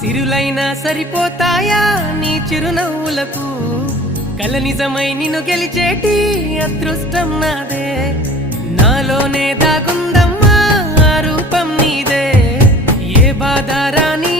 సిరులైనా సరిపోతాయా నీ చిరునవ్వులకు కల నిజమై నిన్ను గెలిచేటి అదృష్టం నాదే నాలోనే దాగుందమ్మా ఆ రూపం నీదే ఏ బాధ రాని